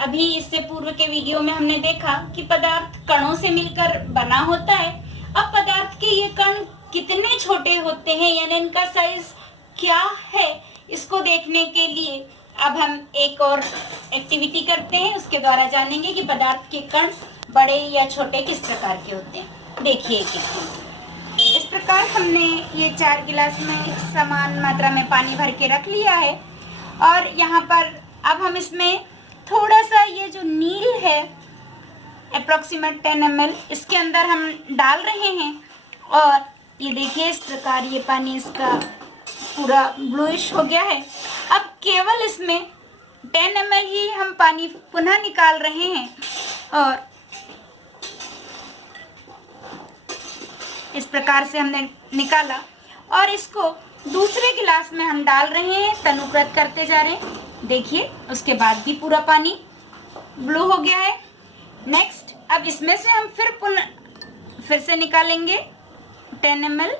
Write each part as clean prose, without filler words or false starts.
अभी इससे पूर्व के वीडियो में हमने देखा कि पदार्थ कणों से मिलकर बना होता है। अब पदार्थ के ये कण कितने छोटे होते हैं यानी इनका साइज क्या है, इसको देखने के लिए अब हम एक और एक्टिविटी करते हैं। उसके द्वारा जानेंगे कि पदार्थ के कण बड़े या छोटे किस प्रकार के होते हैं। देखिए इस प्रकार हमने ये 4 गिलास में समान मात्रा में पानी भर के रख लिया है और यहाँ पर अब हम इसमें थोड़ा सा ये जो नील है अप्रोक्सीमेट 10 ml इसके अंदर हम डाल रहे हैं और ये देखिए इस प्रकार ये पानी इसका पूरा ब्लूइश हो गया है। अब केवल इसमें 10 ml ही हम पानी पुनः निकाल रहे हैं और इस प्रकार से हमने निकाला और इसको दूसरे गिलास में हम डाल रहे हैं, तनुकृत करते जा रहे हैं। देखिए उसके बाद भी पूरा पानी ब्लू हो गया है। नेक्स्ट अब इसमें से हम फिर से निकालेंगे 10 ml।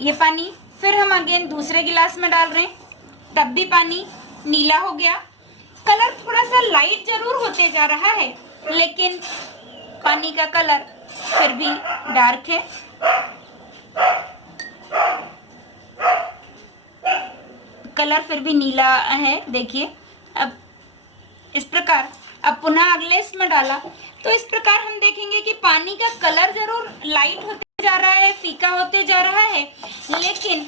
ये पानी फिर हम अगेन दूसरे गिलास में डाल रहे हैं, तब भी पानी नीला हो गया। कलर थोड़ा सा लाइट जरूर होते जा रहा है लेकिन पानी का कलर फिर भी डार्क है। कलर फिर भी नीला है। देखिए अब इस प्रकार अब पुनः अगले इसमें डाला तो इस प्रकार हम देखेंगे कि पानी का कलर जरूर लाइट होते जा रहा है, फीका होते जा रहा है, लेकिन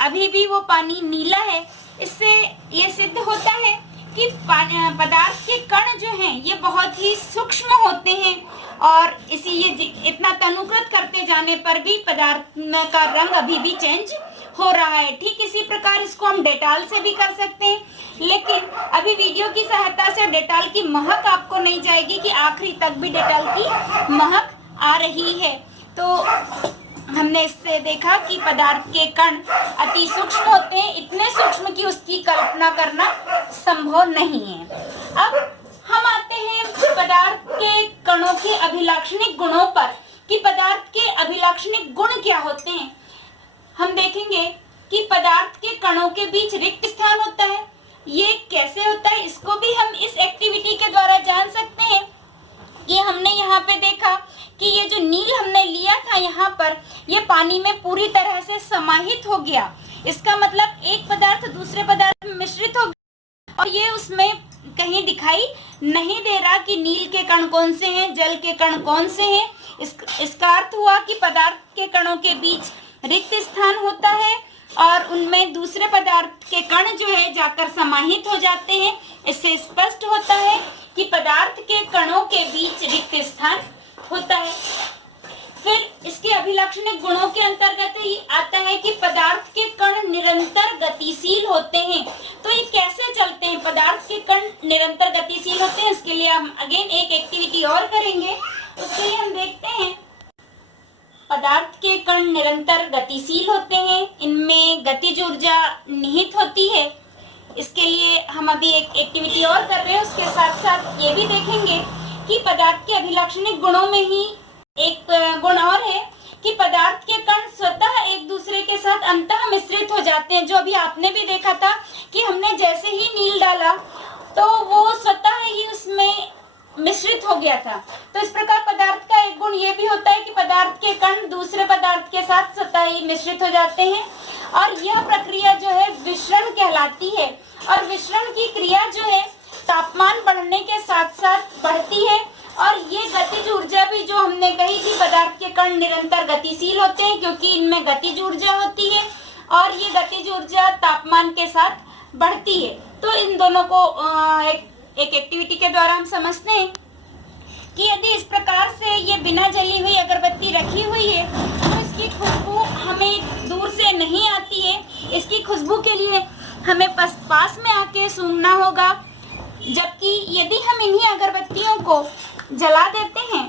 अभी भी वो पानी नीला है। इससे ये सिद्ध होता है कि पदार्थ के कण जो हैं ये बहुत ही सूक्ष्म होते हैं और ये इतना तनुकृत करते जाने पर भी पदार्थ का रंग अभी भी चेंज हो रहा है। ठीक इसी प्रकार इसको हम डेटॉल से भी कर सकते हैं, लेकिन अभी वीडियो की सहायता से डेटॉल की महक आपको नहीं जाएगी कि आखिरी तक भी डेटॉल की महक आ रही है। तो हमने इससे देखा कि पदार्थ के कण अति सूक्ष्म होते हैं, इतने सूक्ष्म कि उसकी कल्पना करना संभव नहीं है। अब हम आते हैं पदार्थ के कणों के अभिलाक्षणिक गुणों पर कि पदार्थ के अभिलाक्षणिक गुण क्या होते हैं। हम देखेंगे कि पदार्थ के कणों के बीच रिक्त स्थान होता है। ये कैसे होता है इसको भी हम इस एक्टिविटी के द्वारा जान सकते हैं। ये हमने यहाँ पे देखा कि ये जो नील हमने लिया था यहाँ पर ये पानी में पूरी तरह से समाहित हो गया। इसका मतलब एक पदार्थ दूसरे पदार्थ में मिश्रित हो गया और ये उसमें कहीं दिखाई नहीं दे रहा कि नील के कण कौन से हैं, जल के कण कौन से हैं। इसका अर्थ हुआ कि पदार्थ के कणों के बीच रिक्त स्थान होता है और उनमें दूसरे पदार्थ के कण जो है जाकर समाहित हो जाते हैं। इससे स्पष्ट होता है कि पदार्थ के कणों के बीच रिक्त स्थान होता है। फिर इसके अभिलक्षणिक गुणों के अंतर्गत ही आता है कि पदार्थ के कण निरंतर गतिशील होते हैं। तो ये कैसे चलते हैं, पदार्थ के कण निरंतर गतिशील होते हैं, इसके लिए हम अगेन एक एक्टिविटी और करेंगे। उसके लिए हम देखते हैं पदार्थ के कण निरंतर गतिशील होते हैं, इनमें गतिज ऊर्जा निहित होती है। इसके लिए हम अभी एक एक्टिविटी और कर रहे हैं। उसके साथ साथ ये भी देखेंगे कि पदार्थ के अभिलाक्षणिक गुणों में ही एक गुण और है कि पदार्थ के कण स्वतः एक दूसरे के साथ अंतः मिश्रित हो जाते हैं। जो अभी आपने भी देखा था कि हमने जैसे ही नील डाला तो वो स्वतः ही उसमें मिश्रित हो गया था। तो इस प्रकार पदार्थ का एक गुण ये भी होता है कि पदार्थ के कण दूसरे पदार्थ के साथ स्वतः ही मिश्रित हो जाते हैं और यह प्रक्रिया जो है विसरण कहलाती है। और विसरण की क्रिया जो है तापमान बढ़ने के साथ साथ बढ़ती है और ये गतिज ऊर्जा भी जो हमने कही थी, पदार्थ के कण निरंतर गतिशील होते हैं क्योंकि इनमें गतिज ऊर्जा होती है और ये गतिज ऊर्जा तापमान के साथ बढ़ती है। तो इन दोनों को एक एक्टिविटी के द्वारा हम समझते हैं कि यदि इस प्रकार से ये बिना जली हुई अगरबत्ती रखी हुई है तो इसकी खुशबू हमें दूर से नहीं आती है। इसकी खुशबू के लिए हमें पास में आके सूंघना होगा, जबकि यदि हम इन्हीं अगरबत्तियों को जला देते हैं,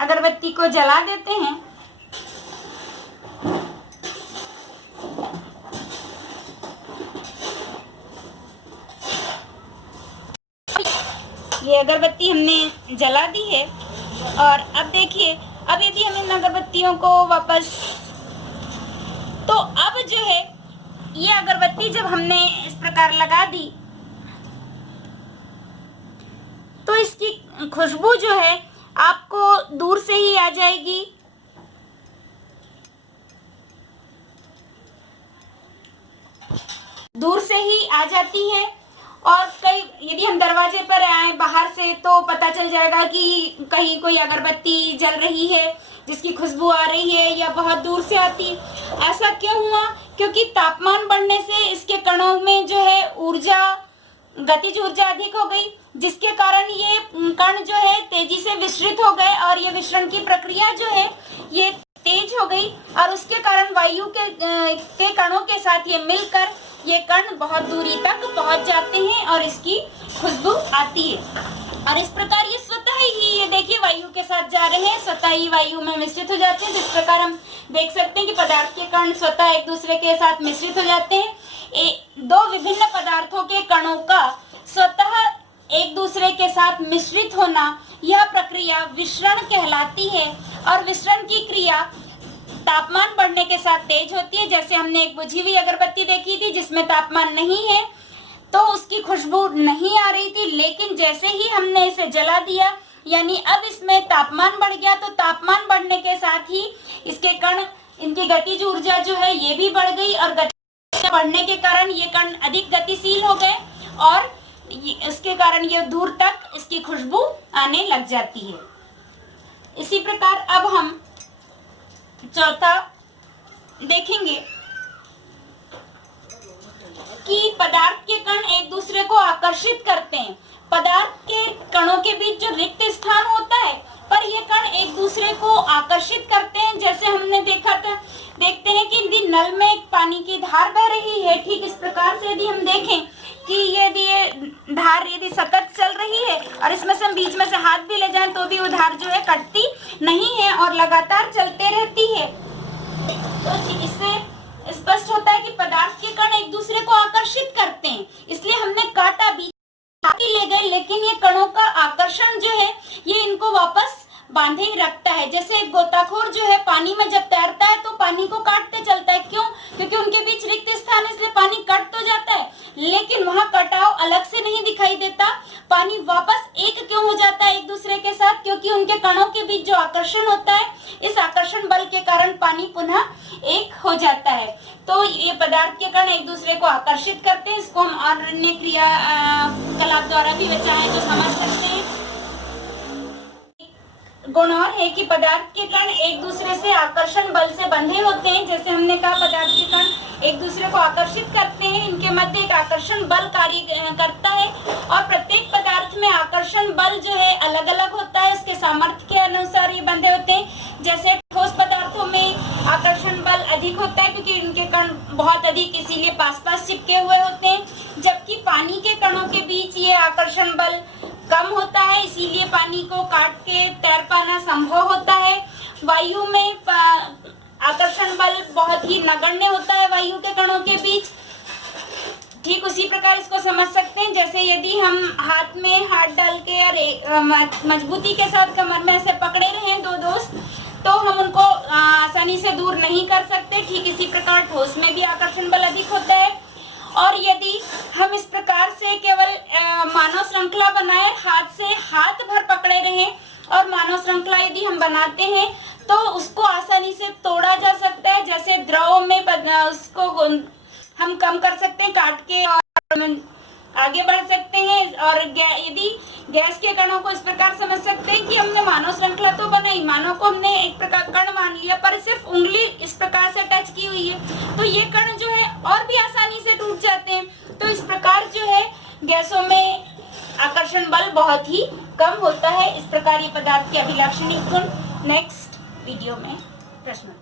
अगरबत्ती को जला देते हैं ये अगरबत्ती हमने जला दी है और अब देखिए, अब यदि हम इन अगरबत्तियों को वापस तो अब जो है ये अगरबत्ती जब हमने इस प्रकार लगा दी तो इसकी खुशबू जो है आपको दूर से ही आ जाएगी। दूर से ही आ जाती है। और कई यदि हम दरवाजे पर आए बाहर से तो पता चल जाएगा कि कहीं कोई अगरबत्ती जल रही है जिसकी खुशबू आ रही है या बहुत दूर से आती। ऐसा क्यों हुआ? क्योंकि तापमान बढ़ने से इसके कणों में जो है ऊर्जा, गतिज ऊर्जा अधिक हो गई, जिसके कारण ये कण जो है तेजी से विसरित हो गए और ये विसरण की प्रक्रिया जो है ये तेज हो गई और उसके कारण वायु के कणों के साथ ये मिलकर ये कण बहुत दूरी तक पहुंच जाते हैं और इसकी खुशबू आती है। और इस प्रकार ये स्वतः ही, ये देखिए वायु के साथ जा रहे हैं, स्वतः ही वायु में मिश्रित हो जाते हैं। जिस प्रकार हम देख सकते हैं कि पदार्थ के कण स्वतः एक दूसरे के साथ मिश्रित हो जाते हैं। दो विभिन्न पदार्थों के कणों का स्वतः एक दूसरे के साथ मिश्रित होना, यह प्रक्रिया विसरण कहलाती है। और विसरण की क्रिया तापमान बढ़ने के साथ तेज होती है। जैसे हमने एक बुझी हुई अगरबत्ती देखी थी जिसमें तापमान नहीं है तो उसकी खुशबू नहीं आ रही थी, लेकिन जैसे ही हमने इसे जला दिया यानी अब इसमें तापमान बढ़ गया तो तापमान बढ़ने के साथ ही इसके कण, इनकी गतिज ऊर्जा जो है ये भी बढ़ गई और गति बढ़ने के कारण ये कण अधिक गतिशील हो गए और इसके कारण ये दूर तक इसकी खुशबू आने लग जाती है। इसी प्रकार अब हम चौथा देखेंगे कि पदार्थ के कण एक दूसरे को आकर्षित करते हैं। पदार्थ के कणों के बीच जो रिक्त स्थान होता है पर ये कण एक दूसरे को आकर्षित करते हैं। जैसे हमने देखते हैं कि यदि नल में एक पानी की धार बह रही है, ठीक इस प्रकार से यदि हम देखें कि यदि ये धार यदि सतत चल रही है और इसमें से हम बीच में से हाथ भी ले जाएं तो भी वो धार जो है कटती नहीं है और लगातार चलते रहती है। तो इससे स्पष्ट होता है कि पदार्थ के कण एक दूसरे को आकर्षित करते हैं। इसलिए हमने काटा भी ले गए, लेकिन ये कणों का आकर्षण जो है ये इनको वापस बांधे ही रखता है। जैसे एक गोताखोर जो है पानी में जब तैरता है तो पानी को काटते चलता है। क्यों? क्योंकि उनके बीच रिक्त स्थान है, इसलिए पानी कट तो जाता है लेकिन वहां कटाव अलग से नहीं दिखाई देता। पानी वापस एक क्यों हो जाता है एक दूसरे के साथ? क्योंकि उनके कणों के बीच जो आकर्षण होता है, इस आकर्षण बल के कारण पानी पुनः एक हो जाता है। तो ये पदार्थ के कण एक दूसरे को आकर्षित करते हैं। इसको हम और अन्य क्रिया कलाप द्वारा भी चाहें तो समझ सकते हैं। गुण और है कि पदार्थ के कण एक दूसरे से आकर्षण बल से बंधे होते हैं। जैसे हमने कहा पदार्थ के कण एक दूसरे को आकर्षित करते हैं, इनके मध्य एक आकर्षण बल कार्य करता है और प्रत्येक पदार्थ में आकर्षण बल जो है अलग अलग होता है, उसके सामर्थ्य के अनुसार ये बंधे होते हैं। जैसे ठोस पदार्थों में आकर्षण बल अधिक होता है क्योंकि इनके कण बहुत अधिक इसीलिए पास चिपके हुए होते हैं, जबकि पानी के कणों के बीच ये आकर्षण बल कम होता है, इसीलिए पानी को काट के तैर पाना संभव होता है। वायु में आकर्षण बल बहुत ही नगण्य होता है वायु के कणों के बीच। ठीक उसी प्रकार इसको समझ सकते हैं, जैसे यदि हम हाथ में हाथ डाल के और मजबूती के साथ कमर में ऐसे पकड़े रहे दो दोस्त तो हम उनको आसानी से दूर नहीं कर सकते। ठीक इसी प्रकार ठोस में भी आकर्षण बल अधिक होता है। और यदि हम इस प्रकार से केवल मानव श्रृंखला बनाए, हाथ से हाथ भर पकड़े रहें और मानव श्रृंखला यदि हम बनाते हैं तो उसको आसानी से तोड़ा जा सकता है। जैसे द्रव में उसको हम कम कर सकते हैं काट के और आगे बढ़ सकते हैं। और यदि गैस के कणों को इस प्रकार समझ सकते हैं कि हमने मानव श्रृंखला तो बनाई, मानव को हमने एक प्रकार कण मान लिया पर सिर्फ उंगली इस प्रकार से टच की हुई है तो ये कण जो है और भी आसानी से टूट जाते हैं। तो इस प्रकार जो है गैसों में आकर्षण बल बहुत ही कम होता है। इस प्रकार ये पदार्थ के अभिलाक्षणिक गुण नेक्स्ट वीडियो में प्रश्न।